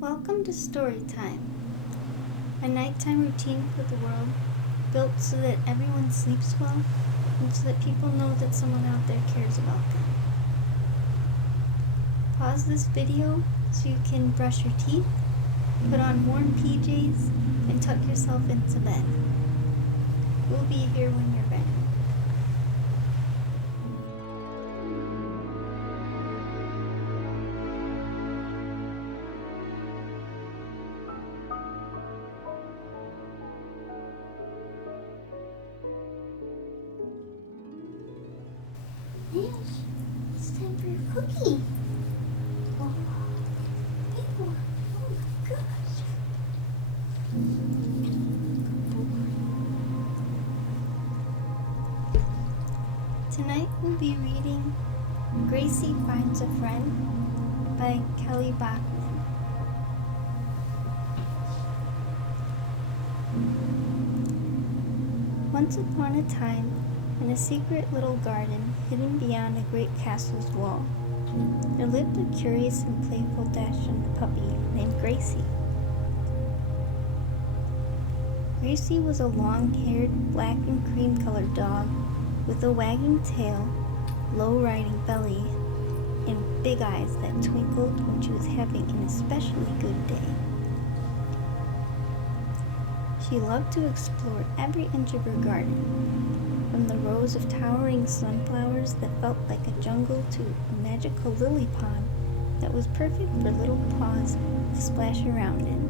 Welcome to story time, a nighttime routine for the world, built so that everyone sleeps well and so that people know that someone out there cares about them. Pause this video so you can brush your teeth, put on warm PJs, and tuck yourself into bed. We'll be here when you're ready. Nash, it's time for your cookie. Oh, big one. Oh my gosh. Tonight we'll be reading Gracie Finds a Friend by Bachman. Once upon a time, in a secret little garden hidden beyond a great castle's wall, there lived a curious and playful Dachshund puppy named Gracie. Gracie was a long-haired, black and cream-colored dog with a wagging tail, low-riding belly, and big eyes that twinkled when she was having an especially good day. She loved to explore every inch of her garden, from the rows of towering sunflowers that felt like a jungle to a magical lily pond that was perfect for little paws to splash around in.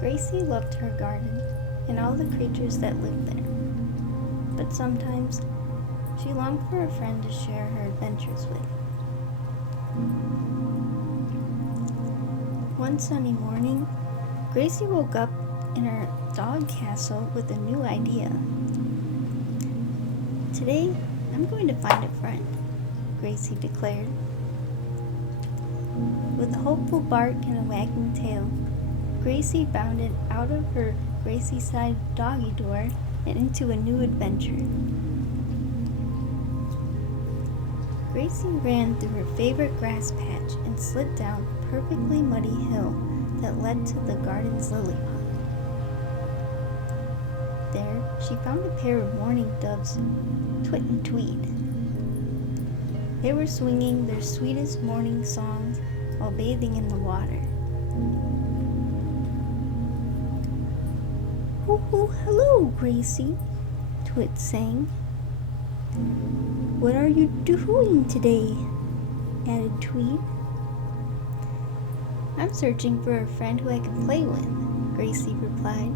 Gracie loved her garden and all the creatures that lived there, but sometimes she longed for a friend to share her adventures with. One sunny morning, Gracie woke up in her dog castle with a new idea. Today, I'm going to find a friend, Gracie declared. With a hopeful bark and a wagging tail, Gracie bounded out of her Gracie-side doggy door and into a new adventure. Gracie ran through her favorite grass patch and slid down a perfectly muddy hill that led to the garden's lily pond. There, she found a pair of mourning doves, Twit and Tweed. They were swinging their sweetest morning songs while bathing in the water. "Oh, hello, Gracie," Twit sang. "What are you doing today?" added Tweed. "I'm searching for a friend who I can play with," Gracie replied.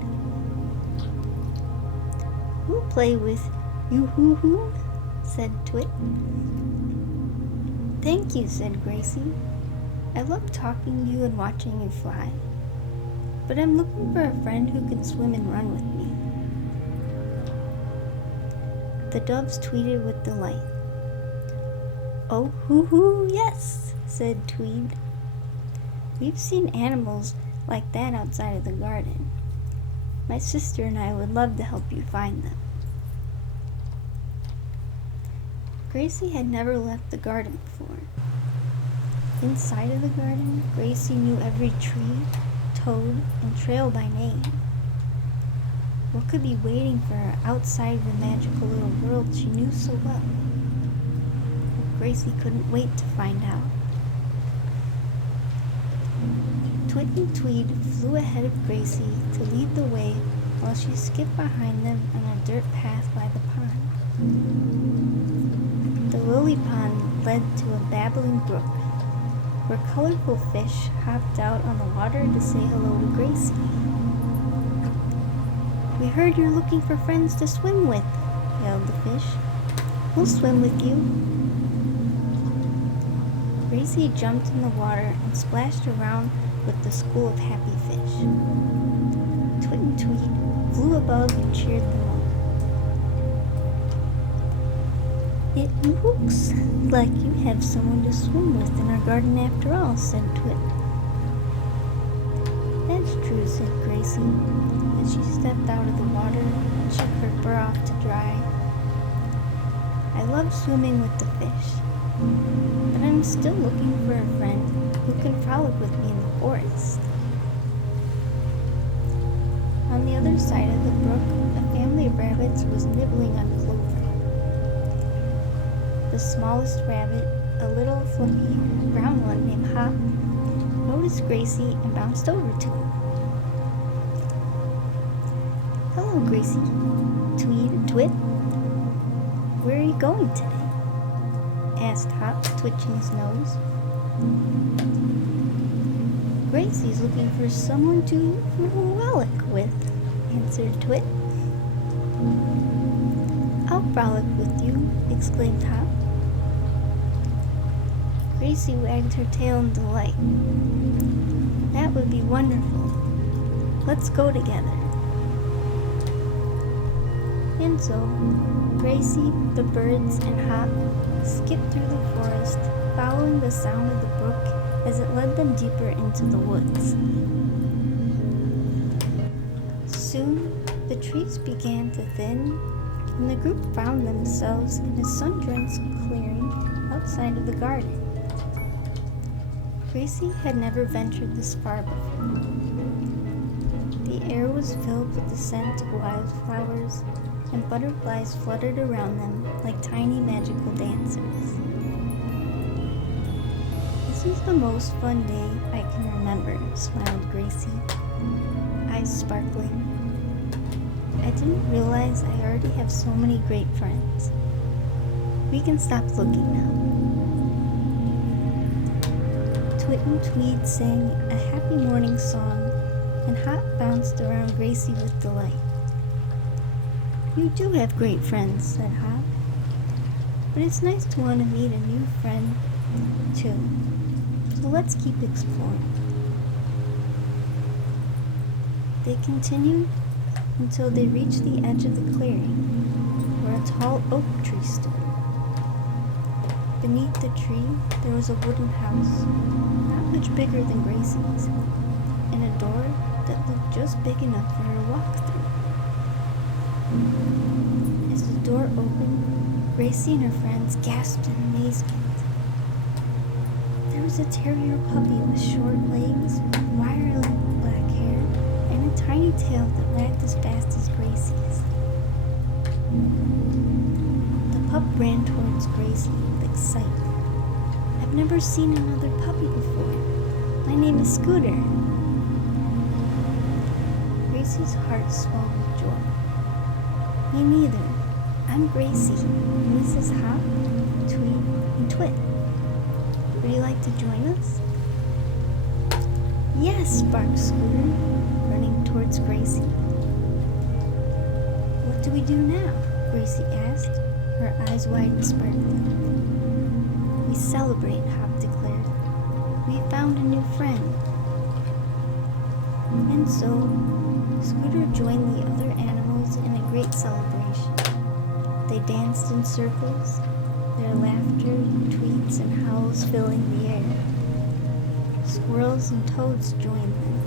"We'll play with you, hoo-hoo," said Twit. "Thank you," said Gracie. "I love talking to you and watching you fly. But I'm looking for a friend who can swim and run with me." The doves tweeted with delight. "Oh, hoo-hoo, yes," said Tweed. "We've seen animals like that outside of the garden. My sister and I would love to help you find them." Gracie had never left the garden before. Inside of the garden, Gracie knew every tree, toad, and trail by name. What could be waiting for her outside the magical little world she knew so well? Gracie couldn't wait to find out. Twit and Tweed flew ahead of Gracie to lead the way while she skipped behind them on a dirt path by the pond. The lily pond led to a babbling brook, where colorful fish hopped out on the water to say hello to Gracie. "We heard you're looking for friends to swim with," yelled the fish. "We'll swim with you." Gracie jumped in the water and splashed around with the school of happy fish. Twit and Tweed flew above and cheered them on. "It looks like you have someone to swim with in our garden after all," said Twit. "That's true," said Gracie, as she stepped out of the water and shook her fur off to dry. "I love swimming with the fish, but I'm still looking for a friend who can frolic with me in the forest. On the other side of the brook, a family of rabbits was nibbling on clover. The smallest rabbit, a little fluffy brown one named Hop, noticed Gracie and bounced over to him. "Hello, Gracie, Tweed and Twit. Where are you going today?" asked Hop, twitching his nose. "Gracie's looking for someone to frolic with," answered Twit. "I'll frolic with you," exclaimed Hop. Gracie wagged her tail in delight. "That would be wonderful. Let's go together." And so, Gracie, the birds, and Hop skipped through the forest, following the sound of the brook as it led them deeper into the woods. Soon, the trees began to thin, and the group found themselves in a sun-drenched clearing outside of the garden. Gracie had never ventured this far before. The air was filled with the scent of wildflowers, and butterflies fluttered around them like tiny magical dancers. "This is the most fun day I can remember," smiled Gracie, eyes sparkling. "I didn't realize I already have so many great friends. We can stop looking now." Twit and Tweed sang a happy morning song, and Hop bounced around Gracie with delight. "You do have great friends," said Hop, "but it's nice to want to meet a new friend, too. So let's keep exploring." They continued until they reached the edge of the clearing, where a tall oak tree stood. Beneath the tree, there was a wooden house, not much bigger than Gracie's, and a door that looked just big enough for her to walk through. As the door opened, Gracie and her friends gasped in amazement. There was a terrier puppy with short legs, wiry black hair, and a tiny tail that wagged as fast as Gracie's. The pup ran towards Gracie with excitement. "I've never seen another puppy before. My name is Scooter." Gracie's heart swelled with joy. "Me neither. I'm Gracie, and this is Hop, Tweed, and Twit. Would you like to join us?" "Yes," barked Scooter, running towards Gracie. "What do we do now?" Gracie asked, her eyes wide and sparkling. "We celebrate," Hop declared. "We found a new friend." And so, Scooter joined the other animals in a great celebration. They danced in circles, their laughter, tweets, and howls filling the air. Squirrels and toads joined them,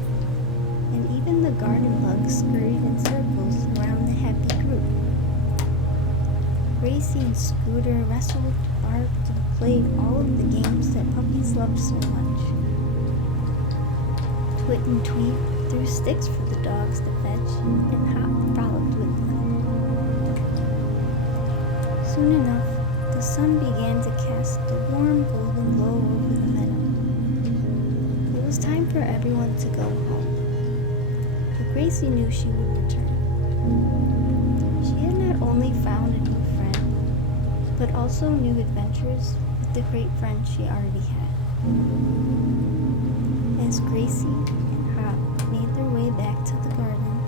and even the garden bugs scurried in circles around the happy group. Gracie and Scooter wrestled, barked, and played all of the games that puppies love so much. Twit and Tweed threw sticks for the dogs to fetch, and Hop frolicked with them. Soon enough, the sun began to cast a warm golden glow over the meadow. It was time for everyone to go home, but Gracie knew she would return. She had not only found a new friend, but also new adventures with the great friend she already had. As Gracie and Hop made their way back to the garden,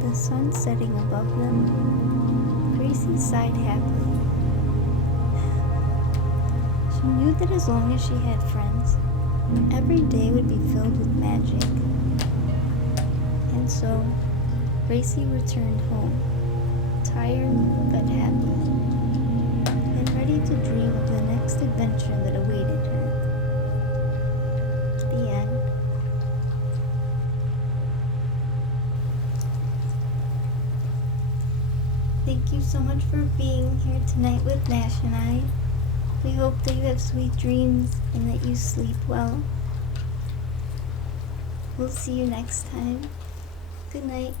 the sun setting above them, Gracie sighed happily. She knew that as long as she had friends, every day would be filled with magic. And so, Gracie returned home, tired but happy, and ready to dream of the next adventure that awaited her. The end. Thank you so much for being here tonight with Nash and I. We hope that you have sweet dreams and that you sleep well. We'll see you next time. Good night.